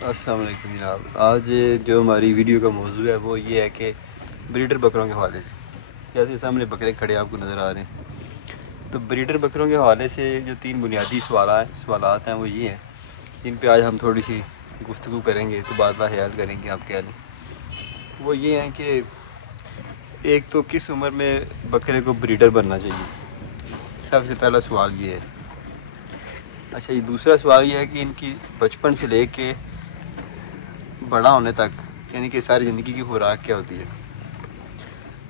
السلام علیکم جناب. آج جو ہماری ویڈیو کا موضوع ہے وہ یہ ہے کہ بریڈر بکروں کے حوالے سے. جیسے سامنے بکرے کھڑے آپ کو نظر آ رہے ہیں، تو بریڈر بکروں کے حوالے سے جو 3 بنیادی سوالات ہیں وہ یہ ہیں جن پہ آج ہم تھوڑی سی گفتگو کریں گے، تبادلہ خیال کریں گے. آپ کہہ لیں وہ یہ ہیں کہ ایک تو کس عمر میں بکرے کو بریڈر بننا چاہیے. سب سے پہلا سوال یہ ہے. اچھا، یہ دوسرا سوال یہ ہے کہ ان کی بچپن سے لے کے بڑا ہونے تک یعنی کہ ساری زندگی کی خوراک کیا ہوتی ہے.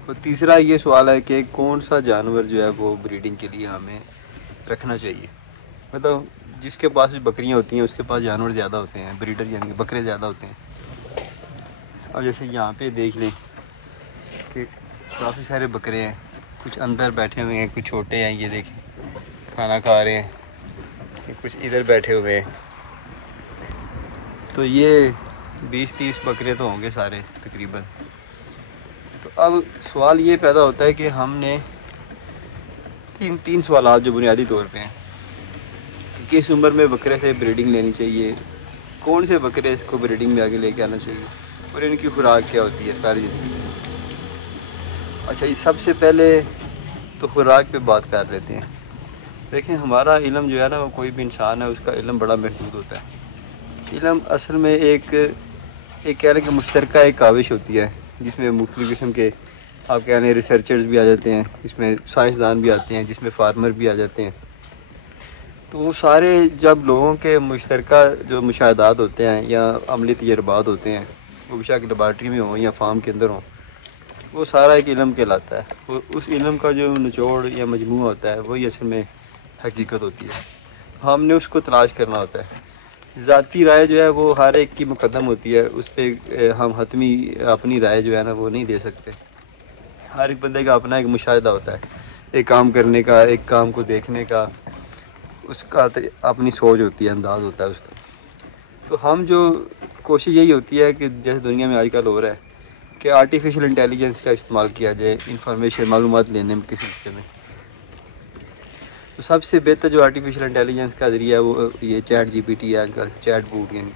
اور تیسرا یہ سوال ہے کہ کون سا جانور جو ہے وہ بریڈنگ کے لیے ہمیں رکھنا چاہیے. مطلب جس کے پاس بھی بکریاں ہوتی ہیں اس کے پاس جانور زیادہ ہوتے ہیں، بریڈر یعنی کہ بکرے زیادہ ہوتے ہیں. اب جیسے یہاں پہ دیکھ لیں کہ کافی سارے بکرے ہیں، کچھ اندر بیٹھے ہوئے ہیں، کچھ چھوٹے ہیں، یہ دیکھیں کھانا کھا رہے ہیں، کچھ ادھر بیٹھے ہوئے ہیں. تو یہ 20-30 بکرے تو ہوں گے سارے تقریباً. تو اب سوال یہ پیدا ہوتا ہے کہ ہم نے تین سوالات جو بنیادی طور پہ ہیں کہ کس عمر میں بکرے سے بریڈنگ لینی چاہیے، کون سے بکرے اس کو بریڈنگ میں آگے لے کے آنا چاہیے، اور ان کی خوراک کیا ہوتی ہے ساری زندگی. اچھا، یہ سب سے پہلے تو خوراک پہ بات کر لیتے ہیں. دیکھیں ہمارا علم جو ہے نا، وہ کوئی بھی انسان ہے اس کا علم بڑا محدود ہوتا ہے. علم اصل میں ایک کہہ لیں کہ مشترکہ ایک کاوش ہوتی ہے جس میں مختلف قسم کے آپ کہہ رہے ہیں ریسرچرز بھی آ جاتے ہیں، جس میں سائنسدان بھی آتے ہیں، جس میں فارمر بھی آ جاتے ہیں. تو وہ سارے جب لوگوں کے مشترکہ جو مشاہدات ہوتے ہیں یا عملی تجربات ہوتے ہیں، وہ بیشک لیبارٹری میں ہوں یا فارم کے اندر ہوں، وہ سارا ایک علم کہلاتا ہے. وہ اس علم کا جو نچوڑ یا مجموعہ ہوتا ہے وہی اصل میں حقیقت ہوتی ہے. ہم نے اس کو تلاش کرنا ہوتا ہے. ذاتی رائے جو ہے وہ ہر ایک کی مقدم ہوتی ہے، اس پہ ہم حتمی اپنی رائے جو ہے نا وہ نہیں دے سکتے. ہر ایک بندے کا اپنا ایک مشاہدہ ہوتا ہے، ایک کام کرنے کا، ایک کام کو دیکھنے کا، اس کا اپنی سوچ ہوتی ہے، انداز ہوتا ہے اس کا. تو ہم جو کوشش یہی ہوتی ہے کہ جیسے دنیا میں آج کل ہو رہا ہے کہ آرٹیفیشل انٹیلیجنس کا استعمال کیا جائے انفارمیشن معلومات لینے میں کسی حصے میں. تو سب سے بہتر جو آرٹیفیشل انٹیلیجنس کا ذریعہ ہے وہ یہ چیٹ جی پی ٹی ہے آج کل، چیٹ بوٹ یعنی.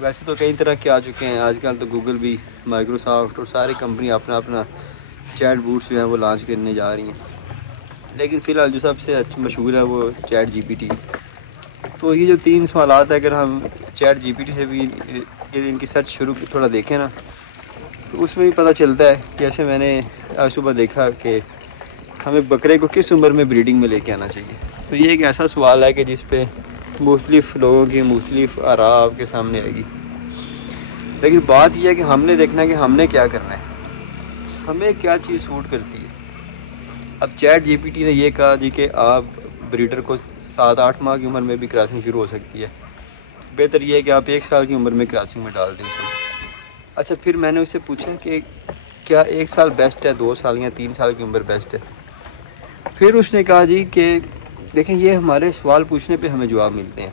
ویسے تو کئی طرح کے آ چکے ہیں آج کل، تو گوگل بھی، مائیکروسافٹ اور ساری کمپنی اپنا چیٹ بوٹس جو ہیں وہ لانچ کرنے جا رہی ہیں. لیکن فی الحال جو سب سے مشہور ہے وہ چیٹ جی پی ٹی. تو یہ جو 3 سوالات ہیں، اگر ہم چیٹ جی پی ٹی سے بھی ان کی سرچ شروع تھوڑا دیکھیں نا، تو اس میں بھی پتہ چلتا ہے. جیسے میں نے آج صبح دیکھا کہ ہمیں بکرے کو کس عمر میں بریڈنگ میں لے کے آنا چاہیے. تو یہ ایک ایسا سوال ہے کہ جس پہ مختلف لوگوں کی مختلف آراء آپ کے سامنے آئے گی. لیکن بات یہ ہے کہ ہم نے دیکھنا ہے کہ ہم نے کیا کرنا ہے، ہمیں کیا چیز سوٹ کرتی ہے. اب چیٹ جی پی ٹی نے یہ کہا جی کہ آپ بریڈر کو 7-8 ماہ کی عمر میں بھی کراسنگ شروع ہو سکتی ہے. بہتر یہ ہے کہ آپ 1 سال کی عمر میں کراسنگ میں ڈال دیں اسے. اچھا، پھر میں نے اس سے پوچھا کہ کیا 1 سال بیسٹ ہے، 2 سال یا 3 سال کی عمر بیسٹ ہے. پھر اس نے کہا جی کہ دیکھیں یہ ہمارے سوال پوچھنے پہ ہمیں جواب ملتے ہیں.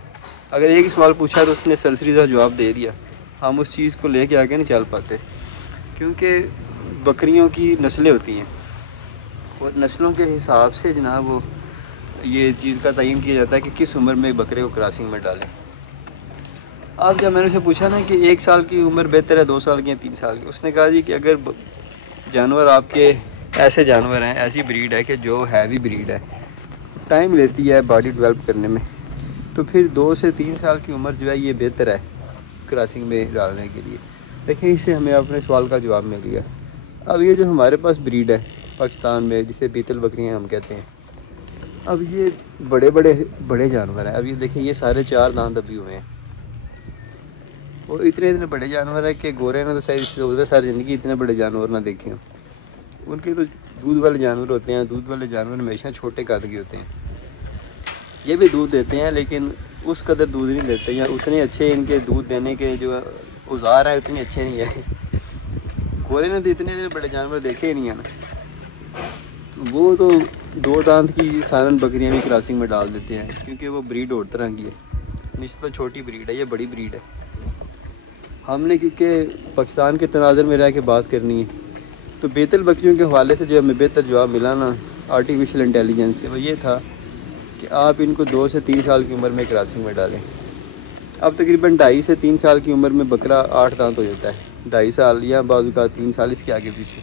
اگر ایک ہی سوال پوچھا تو اس نے سرسری سا جواب دے دیا، ہم اس چیز کو لے کے آگے نہیں چل پاتے. کیونکہ بکریوں کی نسلیں ہوتی ہیں اور نسلوں کے حساب سے جناب وہ یہ چیز کا تعین کیا جاتا ہے کہ کس عمر میں بکرے کو کراسنگ میں ڈالیں. اب جب میں نے اسے پوچھا نا کہ 1 سال کی عمر بہتر ہے، 2 سال کی یا 3 سال کی، اس نے کہا جی کہ اگر جانور آپ کے ایسے جانور ہیں، ایسی بریڈ ہے کہ جو ہیوی بریڈ ہے، ٹائم لیتی ہے باڈی ڈیولپ کرنے میں، تو پھر 2 سے 3 سال کی عمر جو ہے یہ بہتر ہے کراسنگ میں ڈالنے کے لیے. دیکھیں اس سے ہمیں اپنے سوال کا جواب مل گیا. اب یہ جو ہمارے پاس بریڈ ہے پاکستان میں جسے بیتل بکریاں ہم کہتے ہیں، اب یہ بڑے جانور ہیں. اب یہ دیکھیں یہ سارے 4 دانت ابھی ہوئے ہیں، اور اتنے بڑے جانور ہیں کہ گورے نے تو ساری زندگی اتنے بڑے جانور نہ دیکھے ہیں. ان کے تو دودھ والے جانور ہوتے ہیں، دودھ والے جانور ہمیشہ چھوٹے قد کے ہوتے ہیں. یہ بھی دودھ دیتے ہیں لیکن اس قدر دودھ نہیں دیتے، یا اتنے اچھے ان کے دودھ دینے کے جو اوزار ہیں اتنے اچھے نہیں ہیں. گورے نے تو اتنے بڑے جانور دیکھے ہی نہیں ہیں نا. وہ تو 2 دانت کی سالن بکریاں بھی کراسنگ میں ڈال دیتے ہیں کیونکہ وہ بریڈ اور طرح کی ہے، نسبت چھوٹی بریڈ ہے، یہ بڑی بریڈ ہے. ہم نے کیونکہ پاکستان کے تناظر میں رہ کے بات کرنی ہے، تو بیتل بکریوں کے حوالے سے جو ہمیں بہتر جواب ملا نا آرٹیفیشل انٹیلیجنس سے، وہ یہ تھا کہ آپ ان کو 2 سے 3 سال کی عمر میں کراسنگ میں ڈالیں. اب تقریباً 2.5 سے 3 سال کی عمر میں بکرا 8 دانت ہو جاتا ہے، 2.5 سال یا بعض اوقات 3 سال اس کے آگے پیچھے،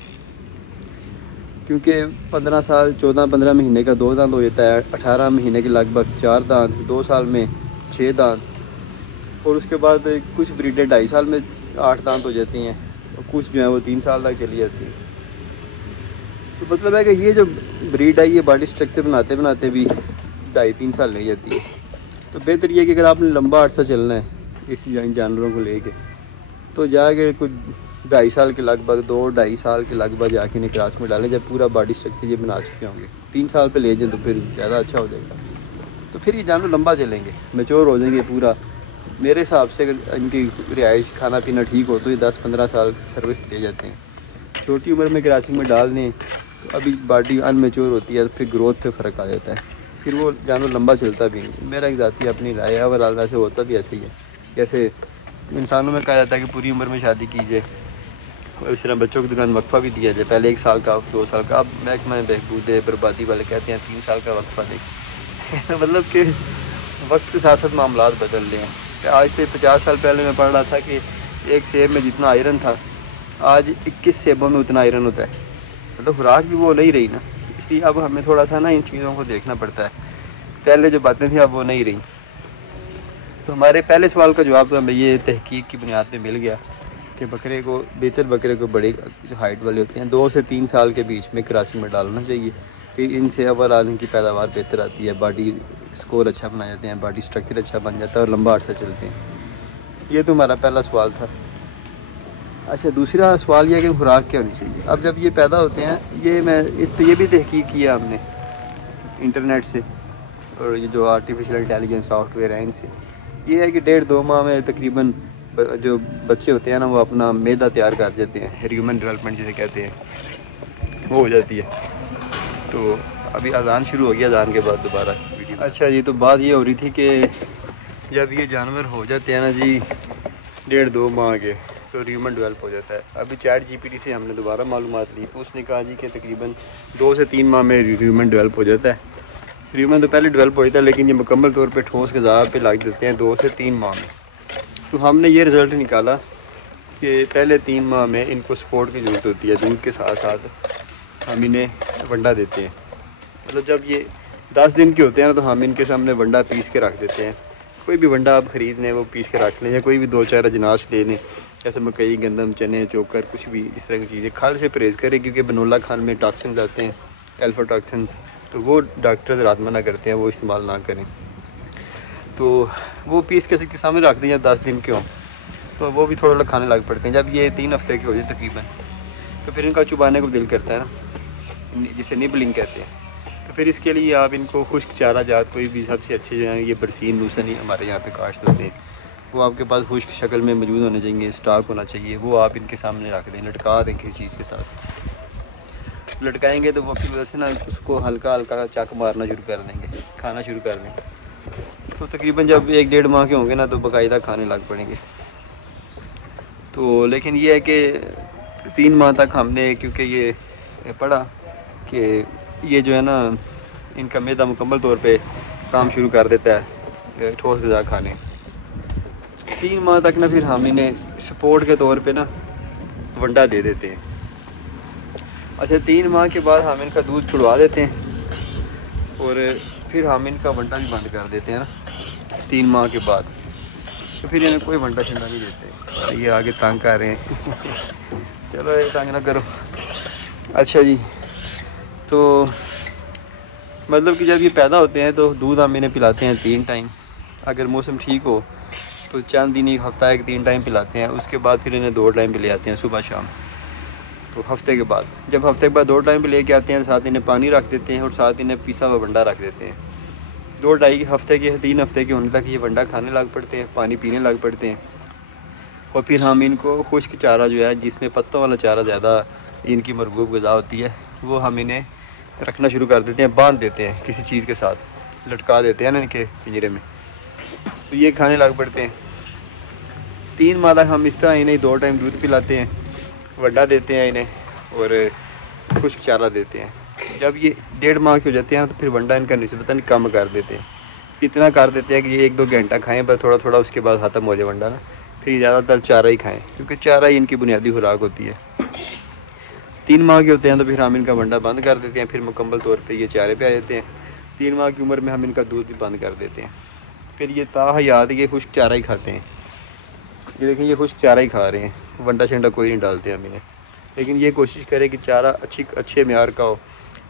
کیونکہ 15 سال 14-15 مہینے کا 2 دانت ہو جاتا ہے، 18 مہینے کے لگ بھگ 4 دانت، 2 سال میں 6 دانت، اور اس کے بعد کچھ بریڈیں 2.5 سال میں 8 دانت ہو جاتی ہیں، اور کچھ جو ہیں وہ 3 سال تک چلی جاتی ہیں۔ تو مطلب ہے کہ یہ جو بریڈ ہے یہ باڈی اسٹرکچر بناتے بناتے بھی 2.5-3 سال لگ جاتی ہے۔ تو بہتر یہ کہ اگر آپ نے لمبا عرصہ چلنا ہے اس جانوروں کو لے کے، تو جا کے کچھ 2.5 سال کے لگ بھگ 2-2.5 سال کے لگ بھگ جا کے کراس میں ڈالیں، جب پورا باڈی اسٹرکچر یہ بنا چکے ہوں گے۔ 3 سال پہ لے جائیں تو پھر زیادہ اچھا ہو جائے گا، تو پھر یہ جانور لمبا چلیں گے، میچور ہو جائیں گے پورا۔ میرے حساب سے اگر ان کی رہائش کھانا پینا ٹھیک ہو تو یہ 10-15 سال سروس دے جاتے ہیں۔ چھوٹی عمر میں کراچنگ میں ڈال دیں تو ابھی باڈی ان میچور ہوتی ہے، پھر گروتھ پہ فرق آ جاتا ہے، پھر وہ جانور لمبا چلتا بھی نہیں۔ میرا ایک ذاتی اپنی رائے ہے، اور اللہ سے ہوتا بھی ایسے ہی ہے۔ جیسے انسانوں میں کہا جاتا ہے کہ پوری عمر میں شادی کیجیے، اور اس طرح بچوں کے دوران وقفہ بھی دیا جائے، پہلے 1 سال کا 2 سال کا۔ اب محکمہ بہبود بربادی والے کہتے ہیں 3 سال کا وقفہ دیں مطلب کہ وقت کے ساتھ ساتھ معاملات بدل رہے ہیں۔ آج سے 50 سال پہلے میں پڑھ رہا تھا کہ ایک سیب میں جتنا آئرن تھا آج 21 سیبوں میں اتنا آئرن ہوتا ہے، مطلب خوراک بھی وہ نہیں رہی نا۔ اس لیے اب ہمیں تھوڑا سا نا ان چیزوں کو دیکھنا پڑتا ہے، پہلے جو باتیں تھیں اب وہ نہیں رہی۔ تو ہمارے پہلے سوال کا جواب تو ہمیں یہ تحقیق کی بنیاد پہ مل گیا کہ بکرے کو بہتر بکرے کو بڑے جو ہائٹ والے ہوتے ہیں 2 سے 3 سال کے بیچ میں کراسی میں ڈالنا چاہیے، پھر ان سے اوور آل ان کی پیداوار بہتر آتی ہے، باڈی اسکور اچھا بنا جاتے ہیں، باڈی اسٹرکچر اچھا بن جاتا ہے اور لمبا عرصہ چلتے ہیں۔ یہ تو ہمارا پہلا سوال تھا۔ اچھا، دوسرا سوال یہ ہے کہ خوراک کیا ہونی چاہیے۔ اب جب یہ پیدا ہوتے ہیں، یہ میں اس پہ یہ بھی تحقیق کیا ہم نے انٹرنیٹ سے، اور یہ جو آرٹیفیشیل انٹیلیجنس سافٹ ویئر ہے ان سے، یہ ہے کہ 1.5-2 ماہ میں تقریباً جو بچے ہوتے ہیں نا وہ اپنا معدہ تیار کر دیتے ہیں، ہیومن ڈیولپمنٹ جسے کہتے ہیں وہ ہو جاتی ہے۔ تو ابھی اذان شروع ہو گیا، اذان کے بعد دوبارہ ویڈیو۔ اچھا جی، تو بات یہ ہو رہی تھی کہ جب یہ جانور ہو جاتے ہیں نا جی 1.5-2 ماہ کے، تو ہیومن ڈیولپ ہو جاتا ہے۔ ابھی چیٹ جی پی ٹی سے ہم نے دوبارہ معلومات لی تو اس نے کہا جی کہ تقریباً 2 سے 3 ماہ میں ہیومن ڈیولپ ہو جاتا ہے۔ ہیومن تو پہلے ڈیولپ ہو جاتا ہے، لیکن یہ مکمل طور پہ ٹھوس غذا پہ لگ دیتے ہیں 2 سے 3 ماہ میں۔ تو ہم نے یہ رزلٹ نکالا کہ پہلے 3 ماہ میں ان کو سپورٹ کی ضرورت ہوتی ہے، دودھ کے ساتھ ساتھ ہم انہیں ونڈا دیتے ہیں۔ مطلب جب یہ 10 دن کے ہوتے ہیں نا تو ہم ان کے سامنے ونڈا پیس کے رکھ دیتے ہیں، کوئی بھی ونڈا آپ خرید لیں وہ پیس کے رکھ لیں، یا کوئی بھی 2-4 اجناس لے لیں، جیسے مکئی، گندم، چنے، چوکر، کچھ بھی اس طرح کی چیزیں۔ کھال سے پرہیز کریں کیونکہ بنولا کھال میں ٹاکسنز آتے ہیں، الفا ٹاکسنز، تو وہ ڈاکٹرز رات منع کرتے ہیں وہ استعمال نہ کریں۔ تو وہ پیس کے سامنے رکھ دیں جب 10 دن کے ہوں، تو وہ بھی تھوڑا کھانے لگ پڑتے ہیں۔ جب یہ 3 ہفتے کے ہو جائے تقریباً، تو پھر ان کا چبانے کو دل کرتا ہے نا، جسے نیبلنگ کہتے ہیں۔ تو پھر اس کے لیے آپ ان کو خشک چارہ جات کوئی بھی سب سے اچھے جو ہیں، یہ برسین، لوسن ہی ہمارے یہاں پہ کاشت ہوتے ہیں، وہ آپ کے پاس خشک شکل میں موجود ہونے چاہیے، اسٹاک ہونا چاہیے، وہ آپ ان کے سامنے رکھ دیں، لٹکا دیں کسی چیز کے ساتھ۔ لٹکائیں گے تو وہ کی وجہ سے نا اس کو ہلکا ہلکا چک مارنا شروع کر دیں گے، کھانا شروع کر دیں گے۔ تو تقریباً جب 1-1.5 ماہ کے ہوں گے نا تو باقاعدہ کھانے لگ پڑیں گے۔ تو لیکن یہ ہے کہ 3 ماہ تک ہم نے کیونکہ یہ پڑھا کہ یہ جو ہے نا ان کا معدہ مکمل طور پہ کام شروع کر دیتا ہے ٹھوس غذا کھانے۔ 3 ماہ تک نا پھر ہم انہیں سپورٹ کے طور پہ نا ونڈا دے دیتے ہیں۔ اچھا، 3 ماہ کے بعد ہم ان کا دودھ چھڑوا دیتے ہیں، اور پھر ہم ان کا ونڈا بھی بند کر دیتے ہیں نا 3 ماہ کے بعد، تو پھر انہیں کوئی ونڈا شنڈا نہیں دیتے۔ یہ آگے تنگ کر رہے ہیں چلو یہ تنگ نہ کرو۔ اچھا جی، تو مطلب کہ جب یہ پیدا ہوتے ہیں تو دودھ ہم انہیں پلاتے ہیں 3 ٹائم، اگر موسم ٹھیک ہو تو چند دن، 1 ہفتہ 3 ٹائم پلاتے ہیں، اس کے بعد پھر انہیں 2 ٹائم پلے آتے ہیں، صبح شام۔ تو ہفتے کے بعد، جب ہفتے کے بعد 2 ٹائم پہ لے کے آتے ہیں، ساتھ انہیں پانی رکھ دیتے ہیں، اور ساتھ انہیں پیسا ہوا ونڈا رکھ دیتے ہیں۔ 2-2.5 ہفتے کے 3 ہفتے کے ہونے تک یہ ونڈا کھانے لگ پڑتے ہیں، پانی پینے لگ پڑتے ہیں، اور پھر ہم ان کو خشک چارہ جو ہے جس میں پتوں والا چارہ زیادہ ان کی مرغوب غذا ہوتی ہے، وہ ہم انہیں رکھنا شروع کر دیتے ہیں، باندھ دیتے ہیں کسی چیز کے ساتھ، لٹکا دیتے ہیں نا ان کے پنجرے میں، تو یہ کھانے لگ پڑتے ہیں۔ 3 ماہ تک ہم اس طرح انہیں 2 ٹائم دودھ پلاتے ہیں، ونڈا دیتے ہیں انہیں، اور خشک چارہ دیتے ہیں۔ جب یہ 1.5 ماہ کے ہو جاتے ہیں تو پھر ونڈا ان کا نسبتاً کم کر دیتے ہیں، اتنا کر دیتے ہیں کہ یہ 1-2 گھنٹہ کھائیں، بس تھوڑا تھوڑا، اس کے بعد ختم ہو جائے ونڈا نا. پھر زیادہ تر چارہ ہی کھائیں، کیونکہ چارہ ہی ان کی بنیادی خوراک ہوتی ہے. 3 ماہ کے ہوتے ہیں تو پھر ہم ان کا ونڈا بند کر دیتے ہیں، پھر مکمل طور پہ یہ چارے پہ آ جاتے ہیں. 3 ماہ کی عمر میں ہم ان کا دودھ بھی بند کر دیتے ہیں. پھر یہ تاحیات یہ خشک چارہ ہی کھاتے ہیں. یہ دیکھیں یہ خشک چارہ ہی کھا رہے ہیں، ونڈا شنڈا کوئی نہیں ڈالتے ہم انہیں. لیکن یہ کوشش کریں کہ چارہ اچھے معیار کا ہو،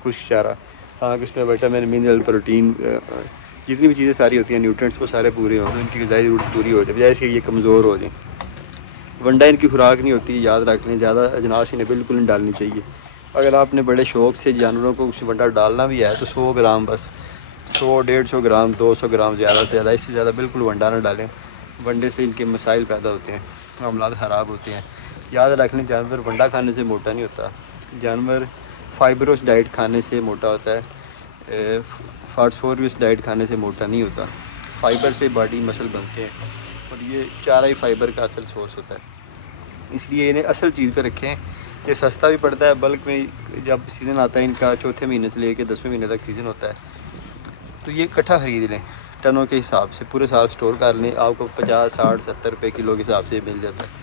خشک چارہ، ہاں کہ اس میں وٹامن، منرل، پروٹین، جتنی بھی چیزیں ساری ہوتی ہیں، نیوٹرینٹس وہ سارے پورے ہوں، ان کی غذائی ضرورت پوری ہو جائے، بجائے اس کے یہ کمزور ہو جائیں. ونڈا ان کی خوراک نہیں ہوتی، یاد رکھ لیں. زیادہ اجناس انہیں بالکل نہیں ڈالنی چاہیے. اگر آپ نے بڑے شوق سے جانوروں کو کچھ ونڈا ڈالنا بھی ہے تو 100 گرام بس، 100-150 گرام، 200 گرام، زیادہ سے زیادہ، اس سے زیادہ بالکل ونڈا نہ ڈالیں. ونڈے سے ان کے مسائل پیدا ہوتے ہیں، معاملات خراب ہوتے ہیں. یاد رکھ لیں جانور ونڈا کھانے سے موٹا نہیں ہوتا، جانور فائبرس ڈائٹ کھانے سے موٹا ہوتا ہے، فاسفورس ڈائٹ کھانے سے موٹا نہیں ہوتا. فائبر سے باڈی مسل بنتے ہیں، اور یہ چارہ ہی فائبر کا اصل سورس ہوتا ہے. اس لیے انہیں اصل چیز پہ رکھیں. یہ سستا بھی پڑتا ہے، بلک میں جب سیزن آتا ہے ان کا، چوتھے مہینے سے لے کے 10ویں مہینے تک سیزن ہوتا ہے، تو یہ اکٹھا خرید لیں ٹنوں کے حساب سے، پورے سال سٹور کر لیں. آپ کو 50، 60، 70 روپے کلو کے حساب سے مل جاتا ہے.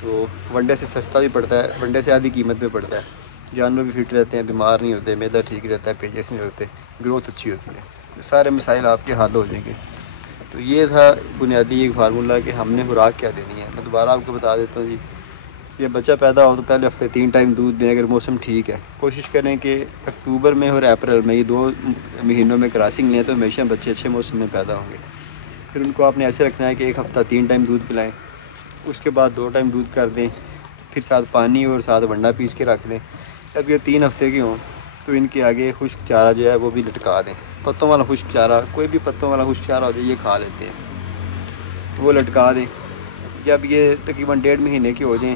تو ونڈے سے سستا بھی پڑتا ہے، ونڈے سے آدھی قیمت میں پڑتا ہے. جانور بھی فٹ رہتے ہیں، بیمار نہیں ہوتے، معدہ ٹھیک رہتا ہے، پیجز نہیں ہوتے، گروتھ اچھی ہوتی ہے. سارے مسائل آپ کے حل ہو جائیں گے. تو یہ تھا بنیادی ایک فارمولہ کہ ہم نے خوراک کیا دینی ہے. میں دوبارہ آپ کو بتا دیتا ہوں جی. یہ بچہ پیدا ہو تو پہلے ہفتے 3 ٹائم دودھ دیں. اگر موسم ٹھیک ہے کوشش کریں کہ اکتوبر میں اور اپریل میں، یہ 2 مہینوں میں کراسنگ لیں تو ہمیشہ بچے اچھے موسم میں پیدا ہوں گے. پھر ان کو آپ نے ایسے رکھنا ہے کہ ایک ہفتہ 3 ٹائم دودھ پلائیں، اس کے بعد 2 ٹائم دودھ کر دیں، پھر ساتھ پانی اور ساتھ ونڈا پیس کے رکھ دیں. جب یہ 3 ہفتے کے ہوں تو ان کے آگے خشک چارہ جو ہے وہ بھی لٹکا دیں. پتوں والا خشک چارہ، کوئی بھی پتوں والا خشک چارہ ہو جائے، یہ کھا لیتے ہیں، تو وہ لٹکا دیں. جب یہ تقریباً 1.5 مہینے کے ہو جائیں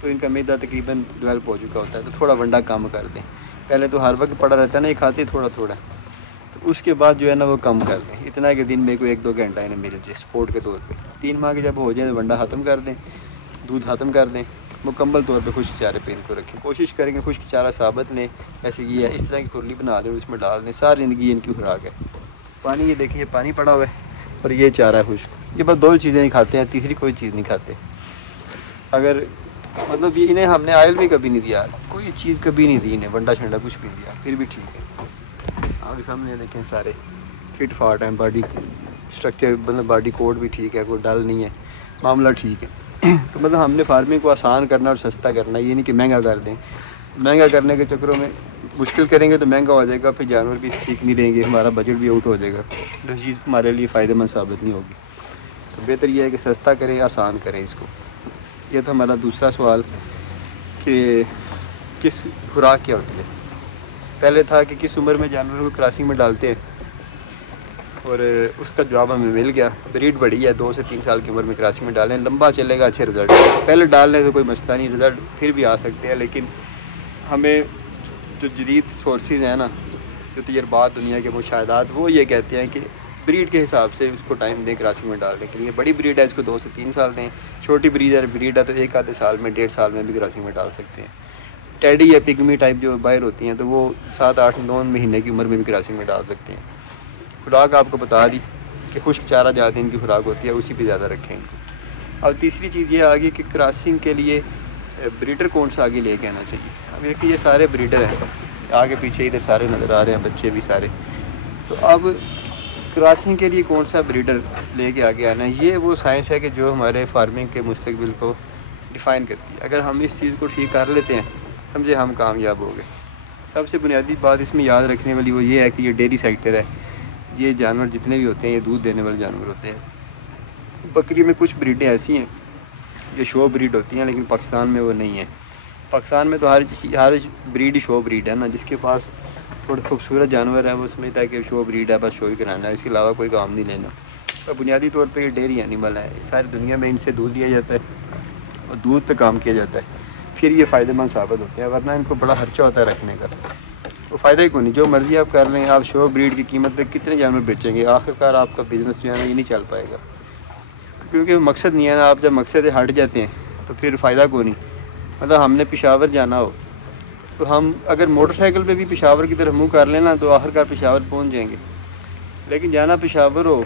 تو ان کا معدہ تقریباً ڈیولپ ہو چکا ہوتا ہے، تو تھوڑا ونڈا کم کر دیں. پہلے تو ہر وقت پڑا رہتا ہے نا، یہ کھاتے تھوڑا تھوڑا، تو اس کے بعد جو ہے نا وہ کم کر دیں. اتنا کہ دن میں کوئی 1-2 گھنٹہ انہیں مل جائے سپورٹ کے طور پہ. 3 ماہ کے جب ہو جائیں تو ونڈا ختم کر دیں، دودھ ختم کر دیں. مکمل طور پہ خشک چارے پہ ان کو رکھیں. کوشش کریں کہ خشک چارہ ثابت لیں، ایسے یہ ہے اس طرح کی کھرلی بنا دیں اور اس میں ڈال دیں. ساری زندگی ان کی خوراک ہے. پانی، یہ دیکھیں یہ پانی پڑا ہوا ہے اور یہ چارہ ہے خشک. یہ بس 2 چیزیں ہی کھاتے ہیں، تیسری کوئی چیز نہیں کھاتے. اگر مطلب یہ انہیں ہم نے آئل بھی کبھی نہیں دیا، کوئی چیز کبھی نہیں دی انہیں، ونڈا شنڈا کچھ بھی دیا، پھر بھی ٹھیک ہے. آپ سامنے دیکھیں سارے فٹ فاٹ ہیں، باڈی اسٹرکچر مطلب باڈی کوڈ بھی ٹھیک ہے، کوئی ڈل نہیں ہے، معاملہ ٹھیک ہے. تو مطلب ہم نے فارمنگ کو آسان کرنا اور سستا کرنا، یہ نہیں کہ مہنگا کر دیں. مہنگا کرنے کے چکروں میں مشکل کریں گے تو مہنگا ہو جائے گا، پھر جانور بھی ٹھیک نہیں رہیں گے، ہمارا بجٹ بھی آؤٹ ہو جائے گا، تو چیز ہمارے لیے فائدہ مند ثابت نہیں ہوگی. تو بہتر یہ ہے کہ سستا کریں، آسان کریں اس کو. یہ تھا ہمارا دوسرا سوال کہ کس خوراک کیا ہوتی ہے. پہلے تھا کہ کس عمر میں جانوروں کو کراسنگ میں ڈالتے ہیں، اور اس کا جواب ہمیں مل گیا. بریڈ بڑی ہے، 2 سے 3 سال کی عمر میں کراسنگ میں ڈالیں، لمبا چلے گا، اچھے رزلٹ. پہلے ڈال لیں تو کوئی مسئلہ نہیں، رزلٹ پھر بھی آ سکتے ہیں. لیکن ہمیں جو جدید سورسز ہیں نا، جو تجربات دنیا کے مشاہدات، وہ یہ کہتے ہیں کہ بریڈ کے حساب سے اس کو ٹائم دیں کراسنگ میں ڈالنے کے لیے. بڑی بریڈ ہے اس کو 2 سے 3 سال دیں، چھوٹی بریڈ ہے تو 1 آدھے سال میں، 1.5 سال میں بھی کراسنگ میں ڈال سکتے ہیں. ٹیڈی یا پگمی ٹائپ جو باہر ہوتی ہیں تو وہ 7-8-9 مہینے کی عمر میں بھی کراسنگ میں ڈال سکتے ہیں. خوراک آپ کو بتا دی کہ خشک چارہ زیادہ ان کی خوراک ہوتی ہے، اسی پہ زیادہ رکھیں ان کو. اور تیسری چیز یہ آگے کہ کراسنگ کے لیے بریڈر کون سا آگے لے کے آنا چاہیے. اب دیکھیے یہ سارے بریڈر ہیں، آگے پیچھے ادھر سارے نظر آ رہے ہیں، بچے بھی سارے. تو اب کراسنگ کے لیے کون سا بریڈر لے کے آگے آنا ہے، یہ وہ سائنس ہے کہ جو ہمارے فارمنگ کے مستقبل کو ڈیفائن کرتی ہے. اگر ہم اس چیز کو ٹھیک کر لیتے ہیں سمجھے ہم کامیاب ہو گئے. سب سے بنیادی بات اس میں یاد رکھنے والی وہ یہ ہے کہ یہ ڈیری سیکٹر ہے. یہ جانور جتنے بھی ہوتے ہیں یہ دودھ دینے والے جانور ہوتے ہیں. بکری میں کچھ بریڈیں ایسی ہیں جو شو بریڈ ہوتی ہیں، لیکن پاکستان میں وہ نہیں ہیں. پاکستان میں تو ہر بریڈ ہی شو بریڈ ہے نا. جس کے پاس تھوڑا خوبصورت جانور ہے وہ سمجھتا ہے کہ شو بریڈ ہے، بس شو ہی کرانا ہے، اس کے علاوہ کوئی کام نہیں لینا. تو بنیادی طور پہ یہ ڈیری اینیمل ہے. ساری دنیا میں ان سے دودھ لیا جاتا ہے اور دودھ پہ کام کیا جاتا ہے، پھر یہ فائدہ مند ثابت ہوتے ہیں. ورنہ ان کو بڑا خرچہ ہوتا ہے رکھنے کا، تو فائدہ ہی کوئی نہیں. جو مرضی آپ کر لیں، آپ شو بریڈ کی قیمت پہ کتنے جانور بیچیں گے، آخرکار آپ کا بزنس جو ہے نا یہ نہیں چل پائے گا. کیونکہ مقصد نہیں ہے نا. آپ جب مقصد سے ہٹ جاتے ہیں تو پھر فائدہ کوئی نہیں. مطلب ہم نے پشاور جانا ہو تو ہم اگر موٹر سائیکل پہ بھی پشاور کی طرف منہ کر لینا تو آخرکار پشاور پہنچ جائیں گے. لیکن جانا پشاور ہو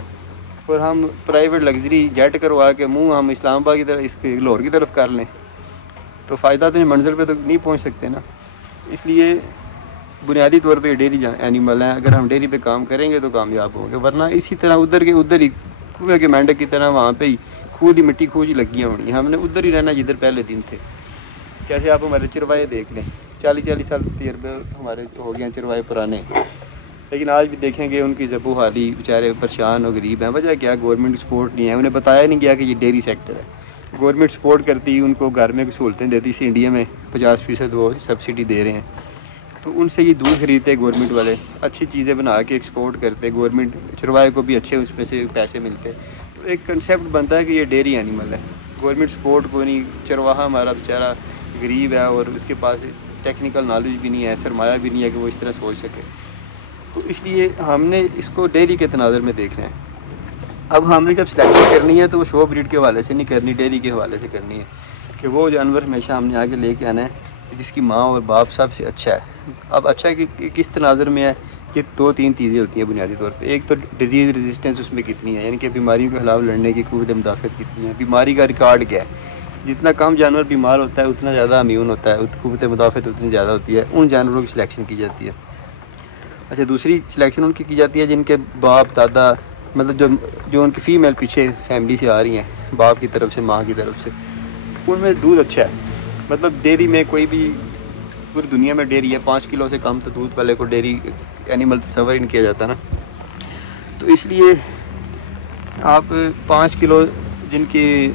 اور ہم پرائیویٹ لگژری جیٹ کروا کے منہ ہم اسلام آباد کی طرف اس کے لاہور کی طرف کر لیں تو فائدہ تو نہیں، منزل پہ تو نہیں پہنچ سکتے نا. اس لیے بنیادی طور پہ ڈیری اینیمل ہیں، اگر ہم ڈیری پہ کام کریں گے تو کامیاب ہوں گے، ورنہ اسی طرح ادھر کے ادھر ہی کنویں کے مینڈک کی طرح وہاں پہ ہی خود ہی مٹی کھوج لگیاں ہونی، ہم نے ادھر ہی رہنا جدھر پہلے دن تھے. جیسے آپ ہمارے چروائے دیکھ لیں، 40 سال تجربے ہمارے ہو گئے ہیں چروائے پرانے، لیکن آج بھی دیکھیں گے ان کی زبو حالی، بیچارے پریشان اور غریب ہیں. وجہ کیا؟ گورنمنٹ سپورٹ نہیں ہے، انہیں بتایا نہیں گیا کہ یہ ڈیری سیکٹر ہے. گورنمنٹ سپورٹ کرتی، ان کو گھر میں سہولتیں دیتی سی، انڈیا میں 50% وہ سبسڈی دے رہے ہیں، تو ان سے یہ دودھ خریدتے گورنمنٹ والے، اچھی چیزیں بنا کے ایکسپورٹ کرتے، گورنمنٹ چروائے کو بھی اچھے اس میں سے پیسے ملتے. تو ایک کنسیپٹ بنتا ہے کہ یہ ڈیری اینیمل ہے، گورنمنٹ سپورٹ کو نہیں، چرواہا ہمارا بیچارہ غریب ہے اور اس کے پاس ٹیکنیکل نالج بھی نہیں ہے، سرمایہ بھی نہیں ہے کہ وہ اس طرح سوچ سکے. تو اس لیے ہم نے اس کو ڈیری کے تناظر میں دیکھنا ہے. اب ہم نے جب سلیکشن کرنی ہے تو وہ شو بریڈ کے حوالے سے نہیں کرنی، ڈیری کے حوالے سے کرنی ہے کہ وہ جانور ہمیشہ ہم نے آگے لے کے آنا ہے جس کی ماں اور باپ سب سے اچھا ہے. اب اچھا ہے کہ کس تناظر میں ہے، یہ 2-3 چیزیں ہوتی ہیں بنیادی طور پہ. ایک تو ڈیزیز ریزسٹنس اس میں کتنی ہے، یعنی کہ بیماریوں کے خلاف لڑنے کی قوت مدافعت کتنی ہے، بیماری کا ریکارڈ کیا ہے. جتنا کم جانور بیمار ہوتا ہے اتنا زیادہ امیون ہوتا ہے، قوت مدافعت اتنی زیادہ ہوتی ہے، ان جانوروں کی سلیکشن کی جاتی ہے. اچھا، دوسری سلیکشن ان کی جاتی ہے جن کے باپ دادا، مطلب جو ان کی فیمیل پیچھے فیملی سے آ رہی ہیں، باپ کی طرف سے ماں کی طرف سے، ان میں دودھ اچھا ہے. مطلب ڈیری میں کوئی بھی، پوری دنیا میں ڈیری ہے، 5 کلو سے کم تو دودھ والے کو ڈیری اینیمل تصور ہی نہیں کیا جاتا نا. تو اس لیے آپ 5 کلو جن کی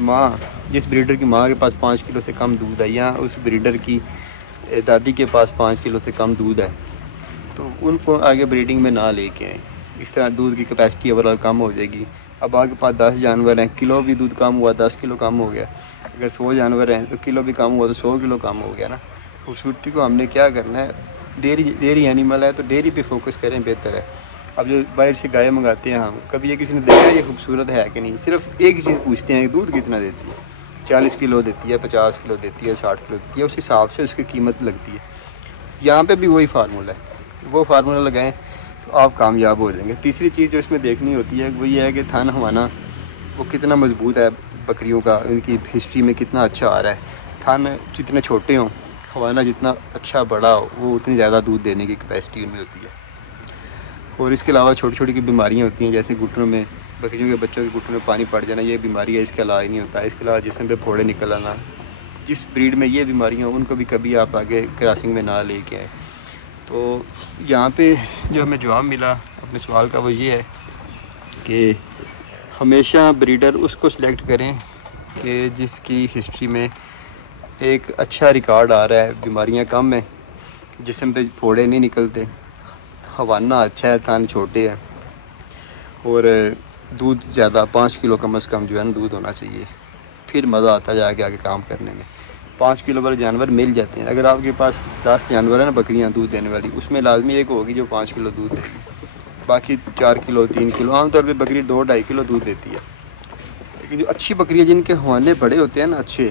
ماں، جس بریڈر کی ماں کے پاس 5 کلو سے کم دودھ ہے، یا اس بریڈر کی دادی کے پاس 5 کلو سے کم دودھ ہے، تو ان کو آگے بریڈنگ میں نہ لے کے آئیں. اس طرح دودھ کی کیپیسٹی اوور آل کم ہو جائے گی. اب آپ کے پاس 10 جانور ہیں، کلو بھی دودھ کم ہوا، 10 کلو کم ہو گیا. اگر 100 جانور ہیں تو کلو بھی کم ہوا تو 100 کلو کم ہو گیا نا. خوبصورتی کو ہم نے کیا کرنا ہے، ڈیری اینیمل ہے تو ڈیری پہ فوکس کریں، بہتر ہے. اب جو باہر سے گائے منگاتے ہیں ہم، کبھی یہ کسی نے دیکھا یہ خوبصورت ہے کہ نہیں، صرف ایک ہی چیز پوچھتے ہیں کہ دودھ کتنا دیتی ہے. 40 کلو دیتی ہے، 50 کلو دیتی ہے، 60 کلو دیتی ہے، اس حساب سے اس کی قیمت لگتی ہے. یہاں پہ بھی وہی فارمولہ ہے، وہ فارمولہ لگائیں تو آپ کامیاب ہو جائیں گے. تیسری چیز جو اس میں دیکھنی ہوتی ہے وہ یہ ہے کہ تھن ہوانا وہ کتنا مضبوط ہے بکریوں کا، ان کی ہسٹری میں کتنا اچھا آ رہا ہے. تھن جتنے چھوٹے ہوں، ہوانا جتنا اچھا بڑا ہو، وہ اتنی زیادہ دودھ دینے کی کیپیسٹی ان میں ہوتی ہے. اور اس کے علاوہ چھوٹی چھوٹی کی بیماریاں ہوتی ہیں، جیسے گھٹنوں میں، بکریوں کے بچوں کے گھٹنوں میں پانی پڑ جانا، یہ بیماری ہے، اس کا علاج نہیں ہوتا. اس کے علاوہ جسم پہ پھوڑے نکل آنا، جس بریڈ میں یہ بیماریاں ہوں ان کو بھی کبھی آپ آگے کراسنگ میں نہ لے کے آئیں. تو یہاں پہ جو ہمیں جواب ملا اپنے سوال کا وہ یہ ہے کہ ہمیشہ بریڈر اس کو سلیکٹ کریں کہ جس کی ہسٹری میں ایک اچھا ریکارڈ آ رہا ہے، بیماریاں کم ہیں، جسم پہ پھوڑے نہیں نکلتے، ہوانا اچھا ہے، تھن چھوٹے ہیں، اور دودھ زیادہ 5 کلو کم از کم جو ہے نا دودھ ہونا چاہیے. پھر مزہ آتا ہے جا کے آگے کام کرنے میں. 5 کلو والے جانور مل جاتے ہیں. اگر آپ کے پاس 10 جانور ہیں نا بکریاں دودھ دینے والی، اس میں لازمی ایک ہوگی جو 5 کلو دودھ دے گی، باقی 4 کلو 3 کلو، عام طور پہ بکری 2-2.5 کلو دودھ دیتی ہے. لیکن جو اچھی بکریاں جن کے ہوانے بڑے ہوتے ہیں نا، اچھے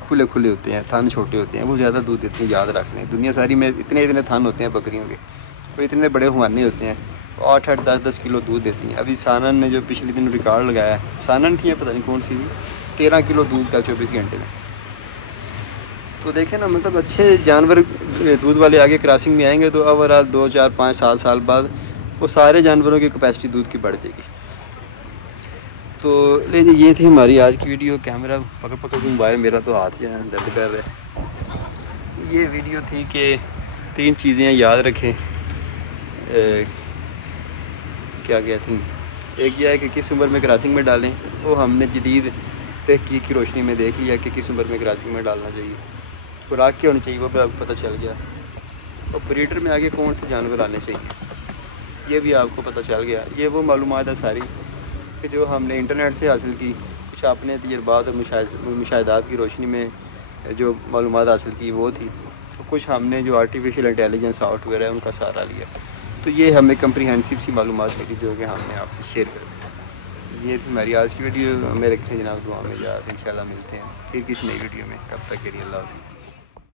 کھلے کھلے ہوتے ہیں، تھن چھوٹے ہوتے ہیں، وہ زیادہ دودھ دیتے ہیں. یاد رکھ لیں، دنیا ساری میں اتنے تھن ہوتے ہیں بکریوں کے، وہ اتنے بڑے ہوانے ہوتے ہیں، 8-8 10-10 کلو دودھ دیتی ہیں. ابھی سانن نے جو پچھلے دن ریکارڈ لگایا ہے، سانن تھی پتہ نہیں کون سی تھی، 13 کلو دودھ کا 24 گھنٹے میں. تو دیکھیں نا، مطلب اچھے جانور دودھ والے آگے کراسنگ میں آئیں گے تو اوور آل 2 4 5 7 سال بعد وہ سارے جانوروں کی کیپیسٹی دودھ کی بڑھ جائے گی. تو لیکن یہ تھی ہماری آج کی ویڈیو. کیمرہ پکڑ پکڑ کے موبائل میرا تو ہاتھ جو ہے درد کر رہا ہے. یہ ویڈیو تھی کہ 3 چیزیں یاد رکھیں. کیا تھیں؟ ایک یہ ہے کہ کس عمر میں کراسنگ میں ڈالیں، وہ ہم نے جدید تحقیق کی روشنی میں دیکھ لیا کہ کس عمر میں کراسنگ میں ڈالنا چاہیے. خوراک کیا ہونی چاہیے وہ بھی آپ کو پتہ چل گیا. اور بریڈر میں آگے کون سے جانور آنے چاہیے یہ بھی آپ کو پتہ چل گیا. یہ وہ معلومات ہے ساری کہ جو ہم نے انٹرنیٹ سے حاصل کی، کچھ اپنے تجربات اور مشاہدات کی روشنی میں جو معلومات حاصل کی وہ تھی، کچھ ہم نے جو آرٹیفیشیل انٹیلیجنس سافٹ ویئر ہے ان کا سہارا لیا. تو یہ ہمیں کمپریہنسو سی معلومات ملی جو کہ ہم نے آپ سے شیئر کر دی. یہ تھی ہماری آج کی ویڈیو. ہمیں رکھیں جناب دعا میں یاد. انشاءاللہ ملتے ہیں پھر کسی نئی ویڈیو میں. تب تک کے لیے اللہ حافظ.